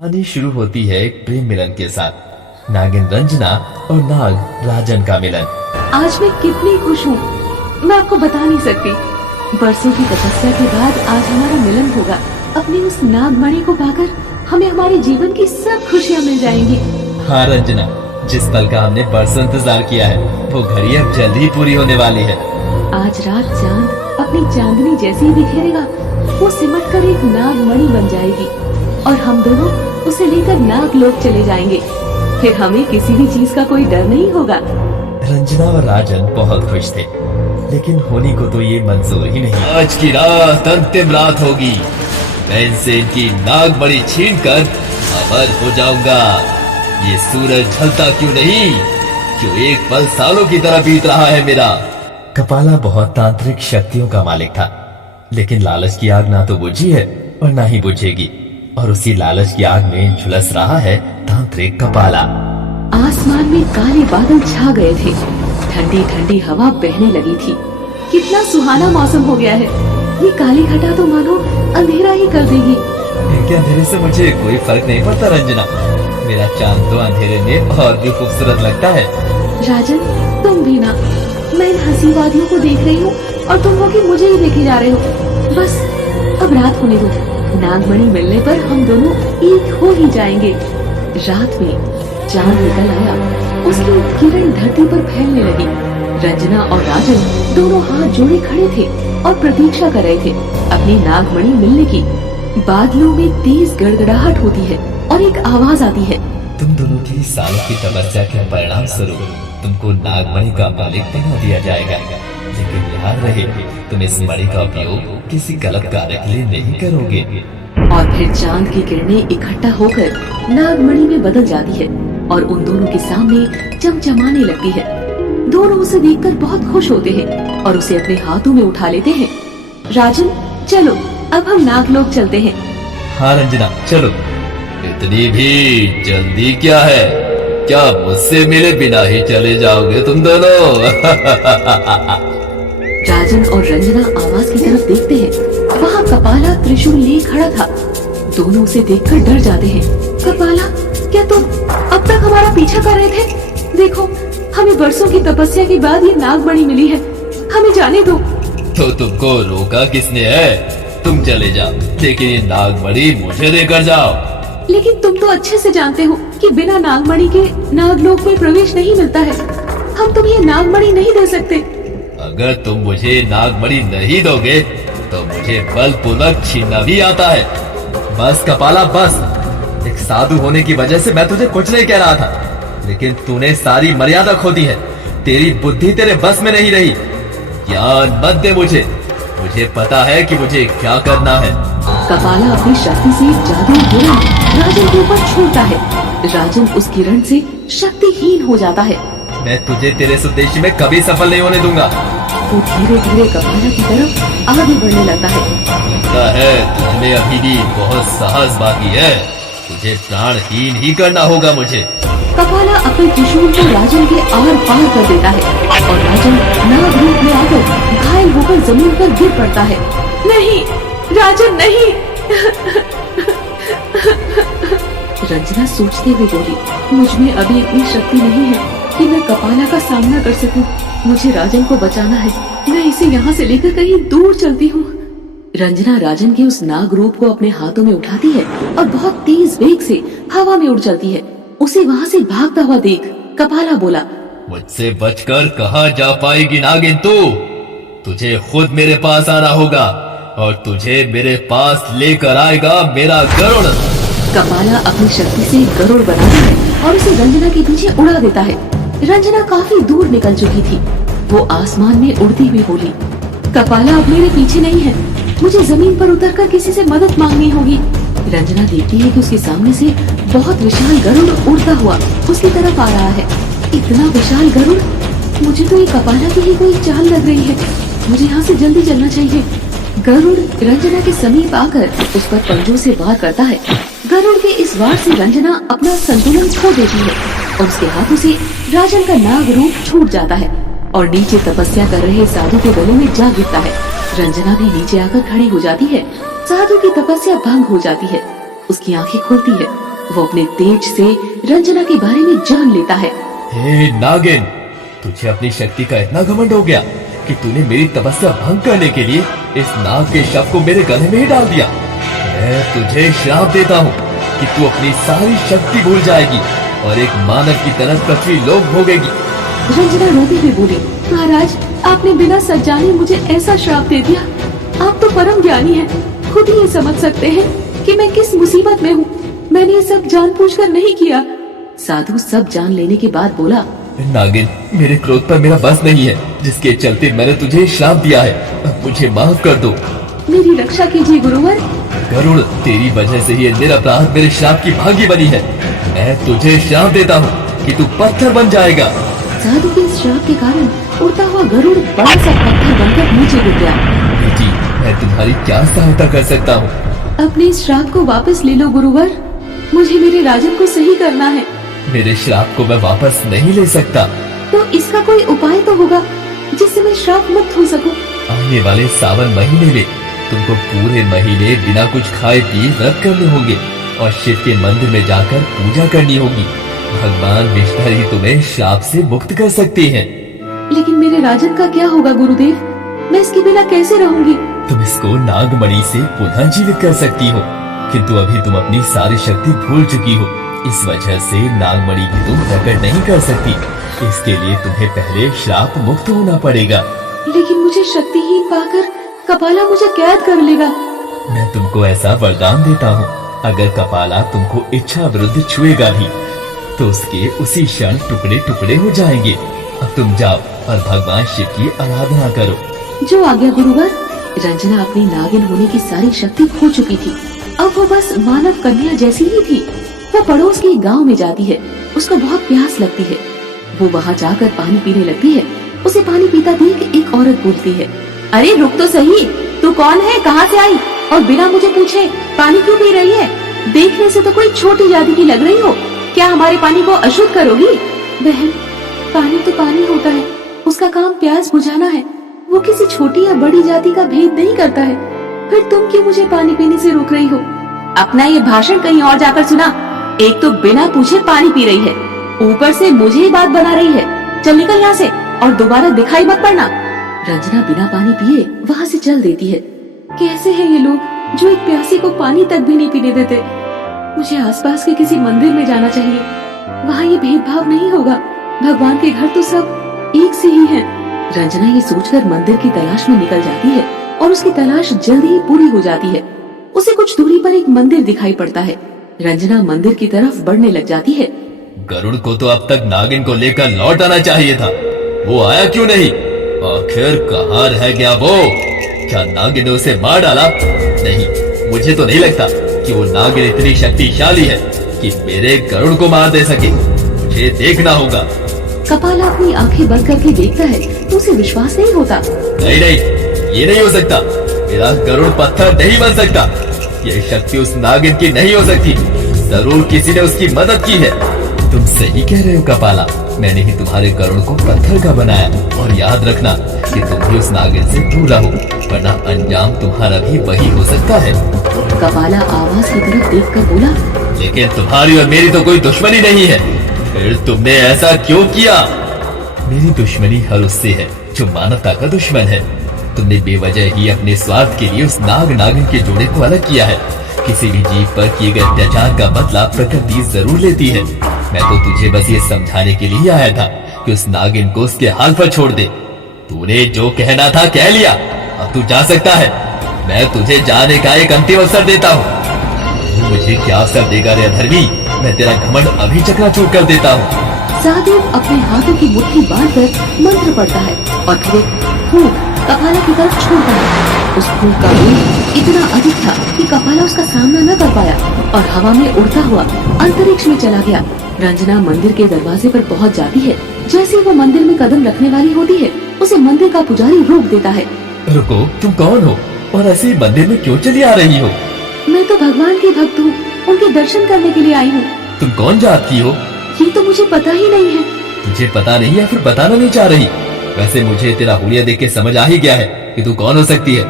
कहानी शुरू होती है एक प्रेम मिलन के साथ, नागिन रंजना और नाग राजन का मिलन। आज मैं कितनी खुश हूँ, मैं आपको बता नहीं सकती। बरसों की तपस्या के बाद आज हमारा मिलन होगा। अपनी उस नागमणि को पाकर हमें हमारे जीवन की सब खुशियाँ मिल जाएंगी। हाँ रंजना, जिस पल का हमने बरसों इंतजार किया है वो घड़ी अब जल्द ही पूरी होने वाली है। आज रात चांद अपनी चांदनी जैसी ही बिखेरेगा, वो सिमट कर एक नागमणि बन जाएगी और हम दोनों उसे लेकर नागलोक चले जाएंगे। फिर हमें किसी भी चीज का कोई डर नहीं होगा। रंजना और राजन बहुत खुश थे, लेकिन होनी को तो ये मंजूर ही नहीं। आज की रात अंतिम रात होगी, मैं इनसे इनकी नागमणि छीनकर अमर हो जाऊंगा। ये सूरज ढलता क्यों नहीं, जो एक पल सालों की तरह बीत रहा है मेरा। कपाला बहुत तांत्रिक शक्तियों का मालिक था, लेकिन लालच की आग ना तो बुझी है और ना ही बुझेगी, और उसी लालच की आग में झुलस रहा है तांत्रिक कपाला। आसमान में काले बादल छा गए थे, ठंडी ठंडी हवा बहने लगी थी। कितना सुहाना मौसम हो गया है। ये काली घटा तो मानो अंधेरा ही कर देगी। इनके अंधेरे से मुझे कोई फर्क नहीं पड़ता रंजना, मेरा चांद तो अंधेरे में और भी खूबसूरत लगता है। राजन, तुम भी ना। मैं इन हंसी वादियों को देख रही हूँ और तुम लोग मुझे ही देखे जा रहे हो। बस अब रात होने दो, नागमणि मिलने पर हम दोनों एक हो ही जाएंगे। रात में चांद निकल आया, उसकी किरण धरती पर फैलने लगी। रंजना और राजन दोनों हाथ जोड़े खड़े थे और प्रतीक्षा कर रहे थे अपनी नागमणि मिलने की। बादलों में तेज गड़गड़ाहट होती है और एक आवाज आती है, तुम दोनों की सालों की तपस्या के परिणाम स्वरूप तुमको नागमणि का मालिक बना दिया जाएगा, लेकिन याद रहे तुम इस मणि का उपयोग किसी गलत कार्य के लिए नहीं करोगे। और फिर चांद की किरणें इकट्ठा होकर नागमणि में बदल जाती है और उन दोनों के सामने चमचमाने लगती है। दोनों उसे देखकर बहुत खुश होते हैं और उसे अपने हाथों में उठा लेते हैं। राजन, चलो अब हम नागलोक चलते हैं। हाँ रंजना, चलो। इतनी भी जल्दी क्या है, क्या मुझसे मिले बिना ही चले जाओगे तुम दोनों? राजन और रंजना आवाज की तरफ देखते हैं। वहाँ कपाला त्रिशूल लिए खड़ा था। दोनों उसे देखकर डर जाते हैं। कपाला, क्या तुम अब तक हमारा पीछा कर रहे थे? देखो, हमें बरसों की तपस्या के बाद ये नागमणि मिली है, हमें जाने दो। तो तुमको रोका किसने है? तुम चले जाओ, लेकिन ये नागमणि मुझे देकर जाओ। लेकिन तुम तो अच्छे से जानते हो कि बिना नागमणि के नागलोक में प्रवेश नहीं मिलता है। हम तुम्हें ये नागमणि नहीं दे सकते। अगर तुम मुझे नागमणि नहीं दोगे तो मुझे बलपूर्वक छीनना भी आता है। बस कपाला, बस। एक साधु होने की वजह से मैं तुझे कुछ नहीं कह रहा था, लेकिन तूने सारी मर्यादा खो दी है। तेरी बुद्धि तेरे बस में नहीं रही। ज्ञान मत दे मुझे पता है कि मुझे क्या करना है। कपाला अपनी शक्ति से जादुई किरण राजन के ऊपर छोड़ता है। राजन उस किरण से शक्तिहीन हो जाता है। मैं तुझे तेरे इस उद्देश्य में कभी सफल नहीं होने दूंगा। वो धीरे धीरे कपाला की तरफ आगे बढ़ने लगता है। लगता है तुझमें अभी भी बहुत साहस बाकी है। तुझे प्राणहीन ही करना होगा मुझे। कपाला अपने त्रिशूल को राजन के आर पार कर देता है और राजन नाग रूप में आकर घायल होकर जमीन पर गिर पड़ता है। नहीं राजन, नहीं। रंजना सोचते हुए बोली, मुझ में अभी इतनी शक्ति नहीं है कि मैं कपाला का सामना कर सकूं। मुझे राजन को बचाना है। मैं इसे यहाँ से लेकर कहीं दूर चलती हूँ। रंजना राजन के उस नाग रूप को अपने हाथों में उठाती है और बहुत तेज वेग से हवा में उड़ चलती है। उसे वहाँ से भागता हुआ देख कपाला बोला, मुझसे बचकर कहाँ जा पाएगी नागिन तू? तुझे खुद मेरे पास आना होगा और तुझे मेरे पास लेकर आएगा मेरा गरुड़। कपाला अपनी शक्ति से गरुड़ बनाता है और उसे रंजना के पीछे उड़ा देता है। रंजना काफी दूर निकल चुकी थी। वो आसमान में उड़ती हुई बोली, कपाला अब मेरे पीछे नहीं है, मुझे जमीन पर उतरकर किसी से मदद मांगनी होगी। रंजना देखती है कि उसके सामने से बहुत विशाल गरुड़ उड़ता हुआ उसकी तरफ आ रहा है। इतना विशाल गरुड़, मुझे तो ये कपाला की ही कोई चाल लग रही है। मुझे यहाँ से जल्दी चलना चाहिए। गरुड़ रंजना के समीप आकर उस पर पंजों से वार करता है। गरुड़ के इस वार से रंजना अपना संतुलन खो देती है और उसके हाथों से राजन का नाग रूप छूट जाता है और नीचे तपस्या कर रहे साधु के गले में जा गिरता है। रंजना भी नीचे आकर खड़ी हो जाती है। साधु की तपस्या भंग हो जाती है। उसकी आंखें खुलती है वो अपने तेज से रंजना के बारे में जान लेता है। हे नागिन, तुझे अपनी शक्ति का इतना घमंड हो गया कि तूने मेरी तपस्या भंग करने के लिए इस नाग के शव को मेरे गले में ही डाल दिया। मैं तुझे श्राप देता हूँ कि तू अपनी सारी शक्ति भूल जाएगी और एक मानव की तरह पृथ्वी लोक भोगेगी। रंजना रोते हुए बोली, महाराज, आपने बिना सच जाने मुझे ऐसा श्राप दे दिया। आप तो परम ज्ञानी हैं, खुद ही ये समझ सकते हैं कि मैं किस मुसीबत में हूँ। मैंने ये सब जानबूझकर नहीं किया। साधु सब जान लेने के बाद बोला, नागिन, मेरे क्रोध पर मेरा बस नहीं है, जिसके चलते मैंने तुझे श्राप दिया है। अब मुझे माफ कर दो। मेरी रक्षा कीजिए गुरुवर। गरुड़, तेरी वजह से ये निरपराध मेरे श्राप की भागी बनी है। मैं तुझे श्राप देता हूँ कि तू पत्थर बन जाएगा। साधु के इस श्राप के कारण उड़ता हुआ गरुड़ बड़ा सा पत्थर बनकर नीचे गिर गया। बेटी, मैं तुम्हारी क्या सहायता कर सकता हूँ? अपने इस श्राप को वापस ले लो गुरुवर। मुझे मेरे राजन को सही करना है। मेरे श्राप को मैं वापस नहीं ले सकता। तो इसका कोई उपाय तो होगा जिससे मैं श्राप मुक्त हो सकूं। आने वाले सावन महीने में तुमको पूरे महीने बिना कुछ खाए पिए व्रत करने होंगे और शिव के मंदिर में जाकर पूजा करनी होगी। भगवान विष्णु ही तुम्हें श्राप से मुक्त कर सकते हैं। लेकिन मेरे राजन का क्या होगा गुरुदेव? मैं इसके बिना कैसे रहूंगी? तुम इसको नागमणि से पुनः जीवित कर सकती हो, किंतु अभी तुम अपनी सारी शक्ति भूल चुकी हो। इस वजह से नागमणि की तुम प्रकट नहीं कर सकती। इसके लिए तुम्हें पहले श्राप मुक्त होना पड़ेगा। लेकिन मुझे शक्तिहीन पाकर कपाला मुझे कैद कर लेगा। मैं तुमको ऐसा वरदान देता हूँ, अगर कपाला तुमको इच्छा विरुद्ध छुएगा भी तो उसके उसी क्षण टुकड़े टुकड़े हो जाएंगे। अब तुम जाओ और भगवान शिव की आराधना करो। जो आज्ञा गुरुवर। रंजना अपनी नागिन होने की सारी शक्ति खो चुकी थी। अब वो बस मानव कन्या जैसी ही थी। वो पड़ोस के गांव में जाती है। उसको बहुत प्यास लगती है। वो वहाँ जाकर पानी पीने लगती है। उसे पानी पीता देख एक औरत बोलती है, अरे रुक तो सही, तू कौन है, कहाँ से आई और बिना मुझे पूछे पानी क्यों पी रही है? देखने से तो कोई छोटी जाति की लग रही हो। क्या हमारे पानी को अशुद्ध करोगी? बहन, पानी तो पानी होता है, उसका काम प्यास बुझाना है। वो किसी छोटी या बड़ी जाति का भेद नहीं करता है। फिर तुम क्यों मुझे पानी पीने से रोक रही हो? अपना ये भाषण कहीं और जाकर सुना। एक तो बिना पूछे पानी पी रही है, ऊपर से मुझे ही बात बना रही है। चल निकल यहाँ से और दोबारा दिखाई मत पड़ना। रंजना बिना पानी पिए वहाँ से चल देती है। कैसे हैं ये लोग जो एक प्यासी को पानी तक भी नहीं पीने देते? मुझे आसपास के किसी मंदिर में जाना चाहिए। वहाँ ये भेदभाव नहीं होगा। भगवान के घर तो सब एक से ही हैं। रंजना ये सोचकर मंदिर की तलाश में निकल जाती है और उसकी तलाश जल्द ही पूरी हो जाती है। उसे कुछ दूरी पर एक मंदिर दिखाई पड़ता है। रंजना मंदिर की तरफ बढ़ने लग जाती है। गरुड़ को तो अब तक नागिन को लेकर लौट आना चाहिए था। वो आया क्यों नहीं? आखिर कहाँ रह गया वो? क्या नागिन ने उसे मार डाला? नहीं, मुझे तो नहीं लगता कि वो नागिन इतनी शक्तिशाली है कि मेरे गरुड़ को मार दे सके। मुझे देखना होगा। कपाला अपनी आंखें बंद करके देखता है तो उसे विश्वास नहीं होता। नहीं नहीं, ये नहीं हो सकता। मेरा गरुड़ पत्थर नहीं बन सकता। ये शक्ति उस नागिन की नहीं हो सकती। जरूर किसी ने उसकी मदद की है। तुम सही कह रहे हो कपाला, मैंने ही तुम्हारे गरुड़ को पत्थर का बनाया। और याद रखना कि तुम भी उस नागिन से दूर रहो, वरना अंजाम तुम्हारा भी वही हो सकता है। कपाला आवाज की तरफ देखकर बोला, लेकिन तुम्हारी और मेरी तो कोई दुश्मनी नहीं है, फिर तुमने ऐसा क्यों किया? मेरी दुश्मनी हर उससे है जो मानवता का दुश्मन है। तुमने बेवजह ही अपने स्वार्थ के लिए उस नाग नागिन के जोड़े को अलग किया है। किसी भी जीव पर किए गए अत्याचार का बदला प्रकृति जरूर लेती है। मैं तो तुझे बस ये समझाने के लिए आया था कि उस नागिन को उसके हाल पर छोड़ दे। तूने जो कहना था कह लिया, अब तू जा सकता है। मैं तुझे जाने का एक अंतिम अवसर देता हूँ। मुझे क्या अवसर देगा रे अधर्मी? मैं तेरा घमंड अभी चकनाचूर कर देता हूँ। सहदेव अपने हाथों की मुट्ठी बांधकर मंत्र पढ़ता है और फिर एक फूंक कपाला की तरफ छोड़ता है। उस फूंक का वेग इतना अधिक था कि कपाला उसका सामना न कर पाया और हवा में उड़ता हुआ अंतरिक्ष में चला गया। रंजना मंदिर के दरवाजे पर पहुंच जाती है। जैसे ही वो मंदिर में कदम रखने वाली होती है, उसे मंदिर का पुजारी रोक देता है। रुको, तुम कौन हो और ऐसे ही मंदिर में क्यों चली आ रही हो? मैं तो भगवान की भक्त हूँ, उनके दर्शन करने के लिए आई हूँ। तुम कौन जात की हो? ये तो मुझे पता ही नहीं है। तुझे पता नहीं या फिर बताना नहीं चाह रही? वैसे मुझे तेरा हुलिया देख के समझ आ ही गया है कि तू कौन हो सकती है।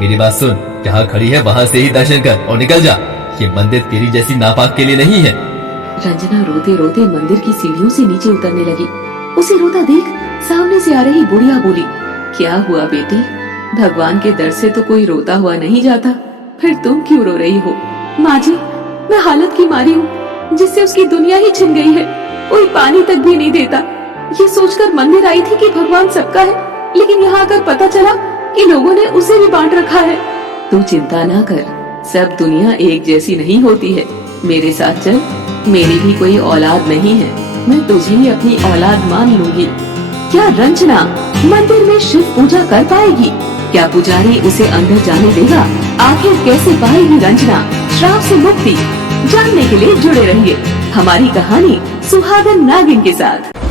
मेरी बात सुन, जहाँ खड़ी है वहाँ से ही दर्शन कर और निकल जा। ये मंदिर तेरी जैसी नापाक के लिए नहीं है। रंजना रोते रोते मंदिर की सीढ़ियों से नीचे उतरने लगी। उसे रोता देख सामने से आ रही बुढ़िया बोली, क्या हुआ बेटी, भगवान के दर से तो कोई रोता हुआ नहीं जाता, फिर तुम क्यों रो रही हो? माँ जी, मैं हालत की मारी हूँ जिससे उसकी दुनिया ही छिन गई है, कोई पानी तक भी नहीं देता। ये सोचकर मंदिर आई थी कि भगवान सबका है, लेकिन यहाँ आकर पता चला कि लोगों ने उसे भी बांट रखा है। तू चिंता ना कर, सब दुनिया एक जैसी नहीं होती है। मेरे साथ चल, मेरी भी कोई औलाद नहीं है, मैं तुझे ही अपनी औलाद मान लूंगी। क्या रंजना मंदिर में शिव पूजा कर पाएगी? क्या पुजारी उसे अंदर जाने देगा? आखिर कैसे पाएगी रंजना श्राप से मुक्ति? जानने के लिए जुड़े रहिए हमारी कहानी सुहागन नागिन के साथ।